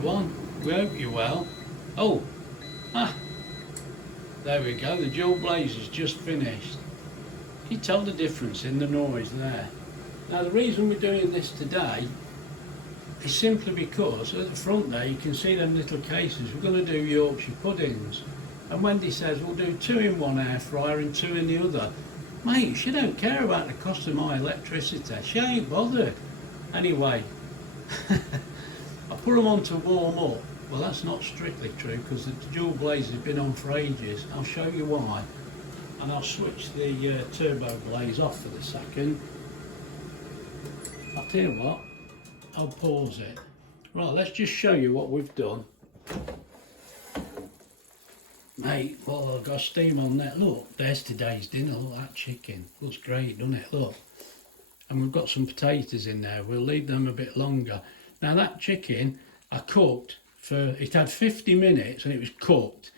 everyone, we hope you're well. Oh, there we go, the DualBlaze is just finished. You tell the difference in the noise there. Now the reason we're doing this today is simply because at the front there you can see them little cases. We're going to do Yorkshire puddings, and Wendy says we'll do 2 in one air fryer and 2 in the other. Mate, she don't care about the cost of my electricity, she ain't bothered. Anyway, I put them on to warm up. Well, that's not strictly true because the DualBlaze has been on for ages. I'll show you why. And I'll switch the TurboBlaze off for the second. I'll tell you what, I'll pause it. Right, let's just show you what we've done. Mate, well, I've got steam on that. Look, there's today's dinner. Look, that chicken. Looks great, doesn't it? Look. And we've got some potatoes in there. We'll leave them a bit longer. Now that chicken, I cooked for, it had 50 minutes and it was cooked,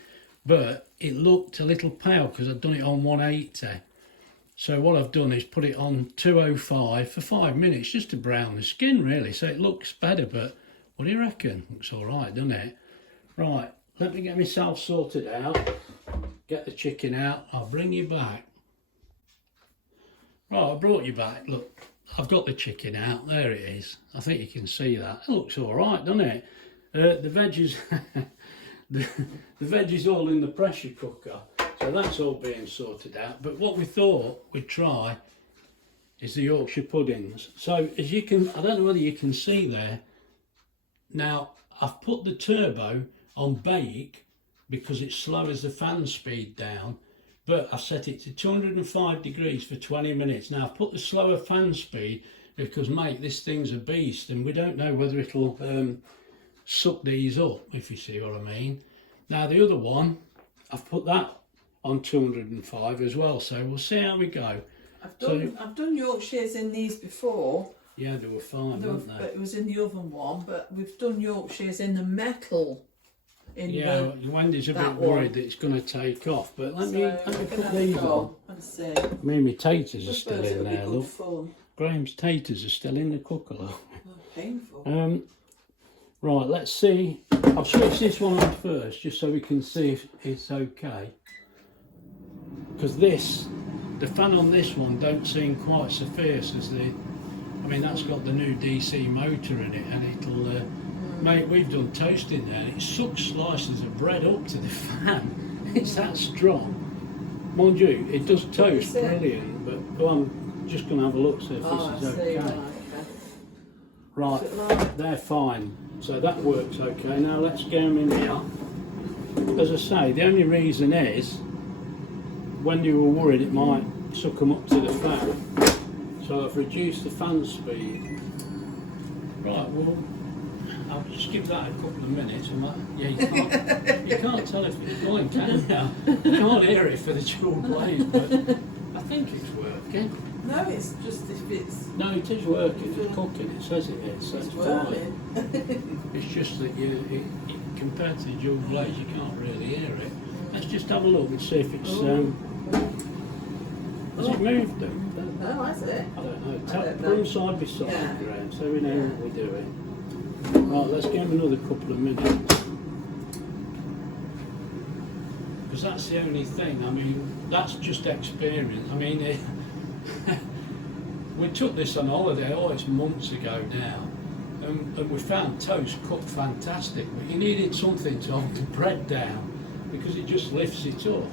but it looked a little pale because I'd done it on 180. So what I've done is put it on 205 for 5 minutes just to brown the skin really. So it looks better, but what do you reckon? Looks all right, doesn't it? Right, let me get myself sorted out, get the chicken out, I'll bring you back. Right, I brought you back. Look, I've got the chicken out, there it is. I think you can see that. It looks all right, doesn't it? The veggies, the veggies all in the pressure cooker. So that's all being sorted out. But what we thought we'd try is the Yorkshire puddings. So as you can, I don't know whether you can see there. Now I've put the turbo on bake because it slows the fan speed down. But I've set it to 205 degrees for 20 minutes. Now I've put the slower fan speed because, mate, this thing's a beast and we don't know whether it'll suck these up, if you see what I mean. Now the other one, I've put that on 205 as well, so we'll see how we go. I've done Yorkshires in these before. Yeah, they were fine, weren't they? But it was in the oven one, but we've done Yorkshires in the metal. Wendy's a bit worried that it's going to take off, but let me put these on. See. Me and my taters are still in there, look. Fun. Graham's taters are still in the cooker, look. Oh, painful. Right, let's see. I'll switch this one on first, just so we can see if it's okay. Because the fan on this one don't seem quite so fierce as the, I mean, that's got the new DC motor in it, and it'll, mate, we've done toast in there, and it sucks slices of bread up to the fan. It's that strong. Mind you, it does toast brilliant, but I'm just going to have a look, see if this is okay. Right, they're fine. So that works okay. Now let's get them in here. As I say, the only reason is when you were worried it might suck them up to the fan. So I've reduced the fan speed. Right, well, I'll just give that a couple of minutes. Yeah, you can't tell if it's going, can you? You can't hear it for the DualBlaze, but I think it's working. No, it's just if it's... No, it is working. It's cooking. It says it is. So it's fine. It's just that compared to the DualBlaze, you can't really hear it. Let's just have a look and see if it's... has it moved them? No, has it? I don't know. Put them side by side, Graham, so we know what we're doing. Right, let's give them another couple of minutes. Because that's the only thing. I mean, that's just experience. I mean, we took this on holiday, it's months ago now, and we found toast cooked fantastic, but you needed something to hold the bread down because it just lifts it up.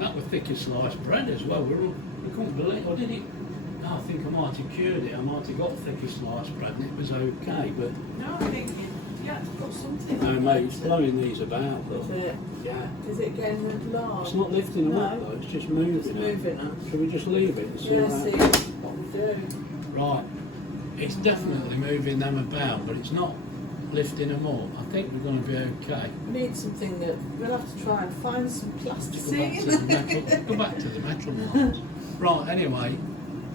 That was thicker sliced bread as well. We couldn't believe it. Or did it? No, I think I might have cured it. I might have got thicker sliced bread and it was okay, but... No, I think you have to put something no, mate, it's blowing these about. Is it? Yeah. Is it getting large? It's not lifting them up though, it's just moving. It's moving them. Should we just leave it and see what we do? Right, it's definitely moving them about, but it's not lifting them up. I think we're going to be okay. We need something that we'll have to try and find some plasticine. Go back to the metal ones. Right, anyway,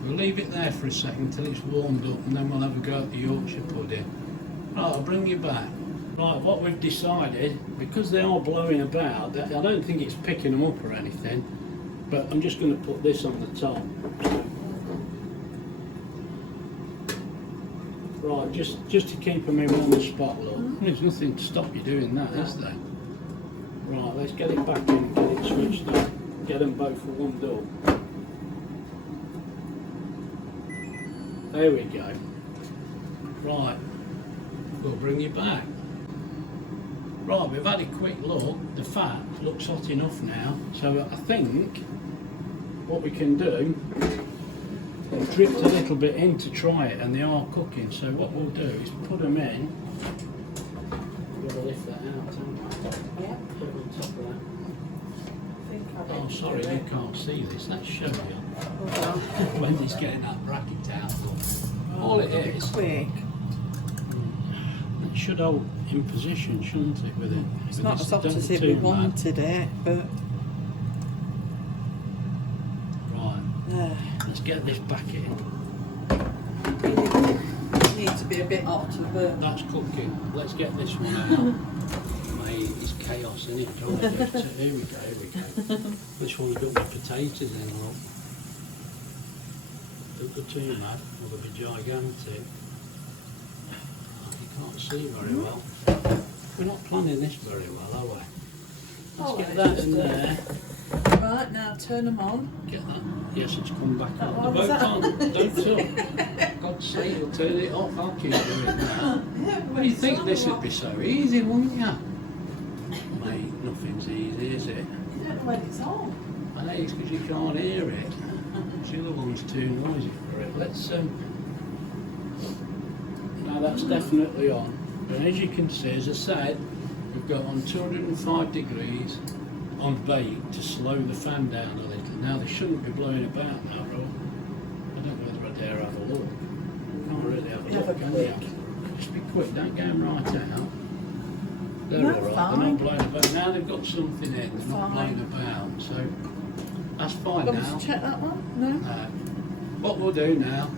we'll leave it there for a second until it's warmed up, and then we'll have a go at the Yorkshire pudding. Right, I'll bring you back. Right, what we've decided, because they are blowing about, I don't think it's picking them up or anything, but I'm just going to put this on the top. So, Right, just to keep them in one spot, look. There's nothing to stop you doing that, is there? Right, let's get it back in and get it switched on. Get them both warmed up. There we go. Right, we'll bring you back. Right, we've had a quick look. The fat looks hot enough now. So I think what we can do, we've dripped a little bit in to try it and they are cooking. So what we'll do is put them in. We've got to lift that out, haven't we? Yeah. Put it on top of that. I think I Oh, did sorry, do you it. can't see this. Let's show you. Hold on. When he's getting that bracket out. All it It'll be is, quick. it should hold in position, shouldn't it, with it? It's with not this- as hot don't as be if we too mad. wanted it, but Right, let's get this back in. it needs to be a bit hotter, but That's cooking. Let's get this one out. Mate, it's chaos, isn't it? Trying to get it. Here we go, here we go. This one's got the potatoes in, look. Don't go too mad, or they'll be gigantic. Oh, you can't see very well. We're not planning this very well, are we? Let's Oh, get it's that just in a- there. right now turn them on. Get that. Yes, it's come back Oh, on. what The was boat that? can't. Don't talk. God's sake, you'll turn it off. I'll keep doing that. Well, you think this would be so easy, wouldn't you? Mate, nothing's easy, is it? You don't know when it's on. I know it's because you can't hear it. The other one's too noisy for it. Let's now that's definitely on. And as you can see, as I said, we've got on 205 degrees on bake to slow the fan down a little. Now they shouldn't be blowing about now, Rob. I don't know whether I dare have a look. Can't really have a Have look, a can quick. you? Just be quick, don't go right out. They're No, alright, they're fine. not blowing about. Now they've got something in, they're not Fine. blowing about, so that's fine Want me now. to check that one? No? What we'll do now,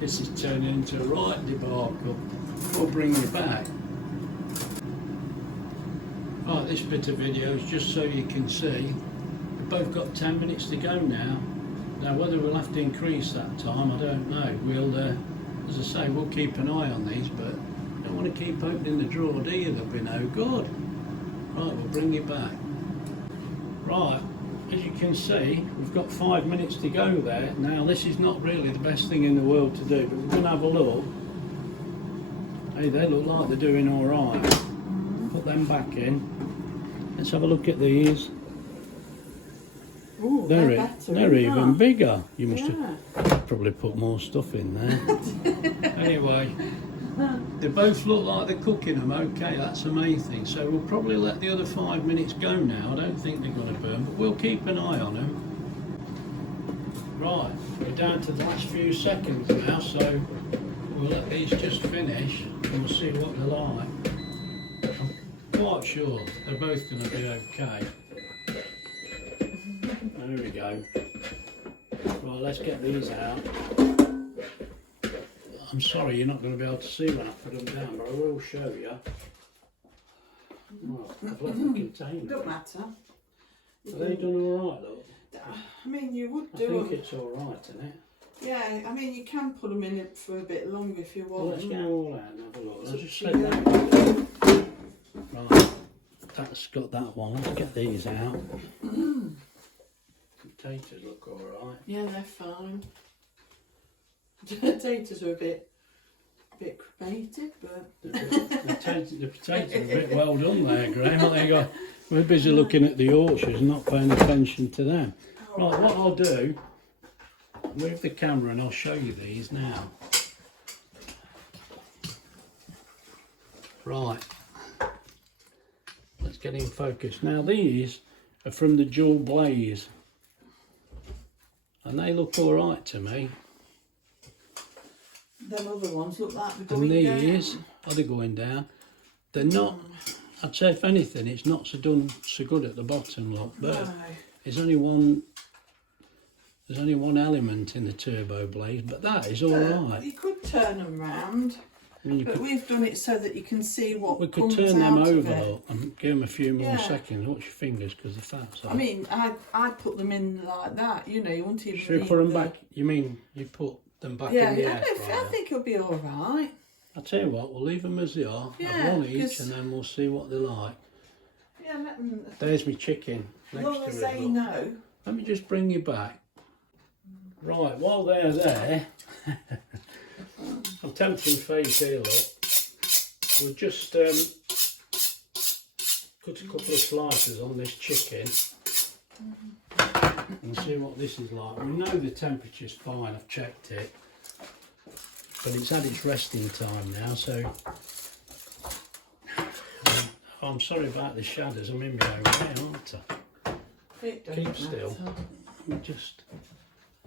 this is turning into a right debacle. We'll bring you back. Right, this bit of video is just so you can see. We've both got 10 minutes to go now. Now whether we'll have to increase that time, I don't know. We'll, as I say, we'll keep an eye on these, but don't want to keep opening the drawer, do you? They'll be no good. Right, we'll bring you back. Right, as you can see, we've got 5 minutes to go there. Now this is not really the best thing in the world to do, but we're going to have a look. Hey, they look like they're doing all right. Put them back in. Let's have a look at these. Ooh, They're better, they're aren't even they? bigger. You must Yeah. have probably put more stuff in there. Anyway, they both look like they're cooking them okay. That's the main thing. So we'll probably let the other 5 minutes go now. I don't think they're going to burn, but we'll keep an eye on them. Right, we're down to the last few seconds now, so we'll let these just finish and we'll see what they're like. I'm quite sure they're both going to be okay. There we go. Right, let's get these out. I'm sorry you're not going to be able to see when I put them down, but I will show you. Right, I've left the container. Don't matter. Are they done all right though? I mean, you would I do think them. it's all right, isn't it? Yeah, I mean, you can put them in it for a bit longer if you Well, want. let's go all out and have a look. I'll It's just up set to that. Right, that's got that one. Let's get these out. Potatoes look all right. Yeah, they're fine. The potatoes are a bit cremated, but The potatoes are a bit well done there, Graham. I think we're busy looking at the Yorkshires and not paying attention to them. Right, what I'll do, move the camera and I'll show you these now. Right, let's get in focus. Now these are from the DualBlaze and they look all right to me. them other ones look like they're And going these, down. are they going down? They're not, I'd say if anything, it's not so good at the bottom, look, but No. there's only one element in the TurboBlaze, but that is all right. You could turn them round, I mean, but we've done it so that you can see what we could comes turn them out of over, it. look, and give them a few more Yeah. seconds. Watch your fingers, because the fat's I on. mean, I put them in like that, you know, you won't even Should we need put them the- back? You mean you put them back Yeah, in the I air fryer. I think it'll be all right. I'll tell you what, we'll leave them as they are. Yeah, have one each 'cause- and then we'll see what they're like. Yeah, let them. There's my chicken As next long to as it. they Look. know. Let me just bring you back. Right, while they're there, I'm tempting fate here, look. We'll just cut a couple of slices on this chicken and see what this is like. We know the temperature's fine, I've checked it, but it's had its resting time now, so I'm sorry about the shadows. I'm in my own way, aren't I? It doesn't Keep still. matter. Let me just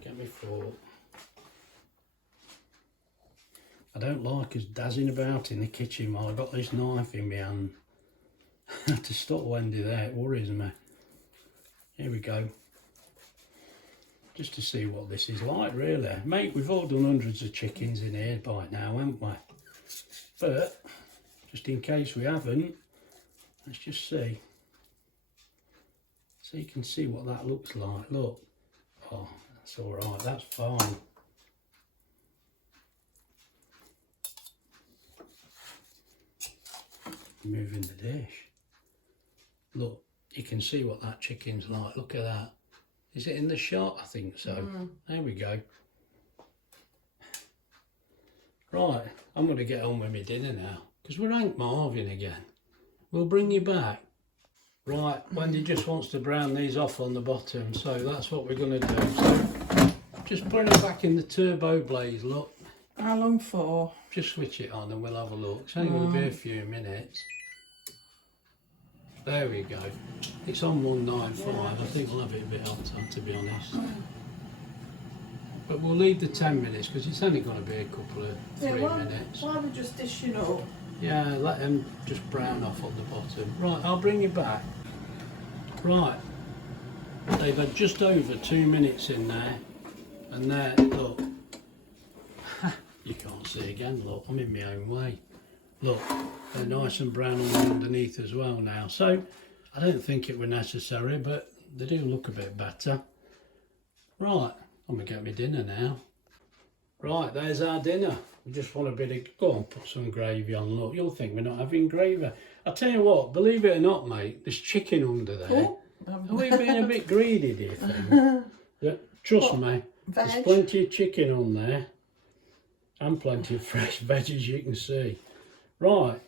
get me fork. I don't like us dazzing about in the kitchen while I've got this knife in my hand. I have to stop Wendy there, it worries me. Here we go. Just to see what this is like, really. Mate, we've all done hundreds of chickens in here by now, haven't we? But, just in case we haven't, let's just see. So you can see what that looks like. Look. Oh, that's all right, that's fine. Moving the dish. Look, you can see what that chicken's like. Look at that. Is it in the shot? I think so. There we go. Right, I'm going to get on with my dinner now because we're Hank Marvin again. We'll bring you back. Right, Wendy just wants to brown these off on the bottom, so that's what we're going to do. So, just putting it back in the TurboBlaze, look. How long for? Just switch it on and we'll have a look. It's only going to be a few minutes. There we go. It's on 195. I think we'll have it a bit hotter, to be honest. But we'll leave the 10 minutes because it's only going to be a couple of 3 minutes. Why are we just dishing up? Yeah, let them just brown off on the bottom. Right, I'll bring you back. Right, they've had just over 2 minutes in there, and there, look, you can't see again, look, I'm in my own way. Look, they're nice and brown on the underneath as well now, so I don't think it were necessary, but they do look a bit better. Right, I'm going to get my dinner now. Right, there's our dinner. We just want a bit of, go on, put some gravy on. Look, you'll think we're not having gravy. I'll tell you what, believe it or not, mate, there's chicken under there. Oh, Are we being a bit greedy, do you think? Yeah, trust me, there's veg? plenty of chicken on there. And plenty of fresh veggies, you can see. Right,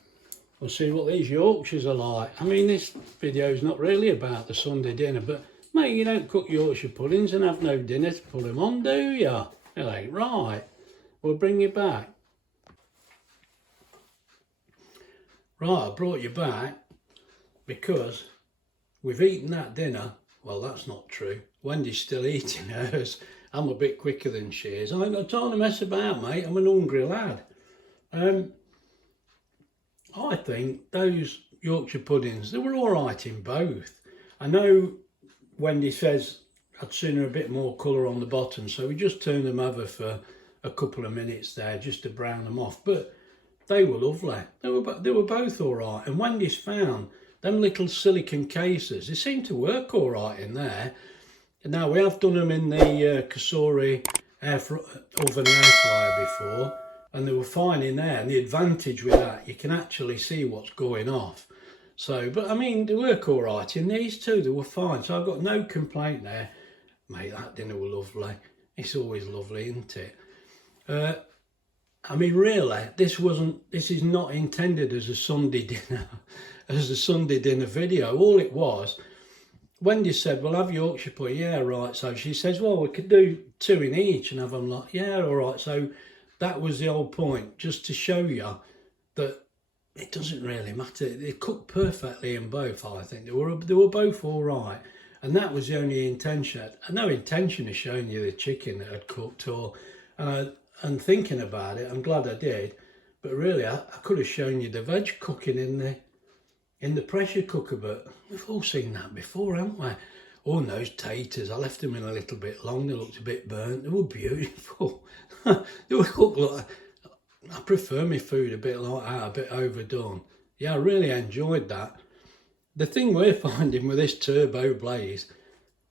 we'll see what these Yorkshires are like. I mean, this video is not really about the Sunday dinner, but, mate, you don't cook Yorkshire puddings and have no dinner to put them on, do you? You're like, right. We'll bring you back. Right, I brought you back because we've eaten that dinner. Well, that's not true. Wendy's still eating hers. I'm a bit quicker than she is. I ain't got time to mess about, mate. I'm an hungry lad. I think those Yorkshire puddings, they were all right in both. I know Wendy says I'd sooner a bit more colour on the bottom, so we just turned them over for a couple of minutes there just to brown them off, but they were lovely. They were both all right. And Wendy's found them little silicone cases. They seem to work all right in there. And now we have done them in the Kasori oven air fryer before, and they were fine in there. And the advantage with that, you can actually see what's going off. So, but I mean, they work all right in these two. They were fine. So I've got no complaint there. Mate, that dinner was lovely. It's always lovely, isn't it? I mean, really, this is not intended as a Sunday dinner, video. All it was, Wendy said, well, have Yorkshire pudding. Yeah, right. So she says, well, we could do 2 in each. And I'm like, yeah, all right. So that was the whole point, just to show you that it doesn't really matter. They cooked perfectly in both, I think. They were both all right. And that was the only intention. I had no intention of showing you the chicken that I'd cooked, and thinking about it, I'm glad I did. But really, I could have shown you the veg cooking in the pressure cooker, but we've all seen that before, haven't we? Oh, and those taters, I left them in a little bit long. They looked a bit burnt. They were beautiful. They were cooked like, I prefer my food a bit like that, a bit overdone. Yeah, I really enjoyed that. The thing we're finding with this TurboBlaze,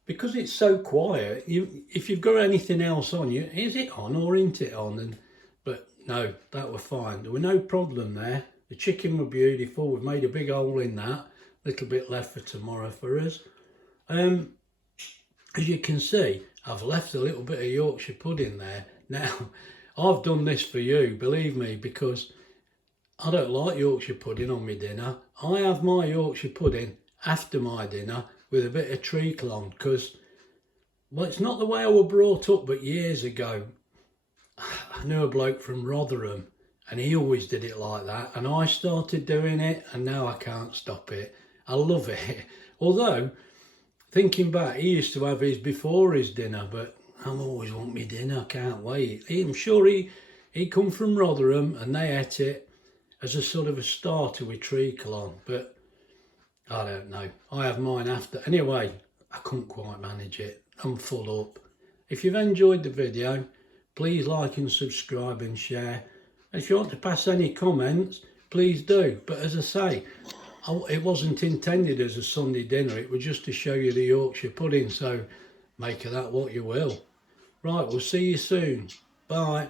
because it's so quiet, if you've got anything else on, is it on or isn't it on? But no, that were fine. There were no problem there. The chicken were beautiful. We've made a big hole in that. Little bit left for tomorrow for us. As you can see, I've left a little bit of Yorkshire pudding there. Now, I've done this for you, believe me, because I don't like Yorkshire pudding on my dinner. I have my Yorkshire pudding after my dinner with a bit of treacle on, because, well, it's not the way I was brought up, but years ago, I knew a bloke from Rotherham, and he always did it like that, and I started doing it, and now I can't stop it. I love it. Although, thinking back, he used to have his before his dinner, but I always want my dinner, I can't wait. I'm sure he come from Rotherham, and they ate it as a sort of a starter with treacle on, but I don't know. I have mine after. Anyway, I couldn't quite manage it. I'm full up. If you've enjoyed the video, please like and subscribe and share. If you want to pass any comments, please do. But as I say, it wasn't intended as a Sunday dinner. It was just to show you the Yorkshire pudding. So make of that what you will. Right, we'll see you soon. Bye.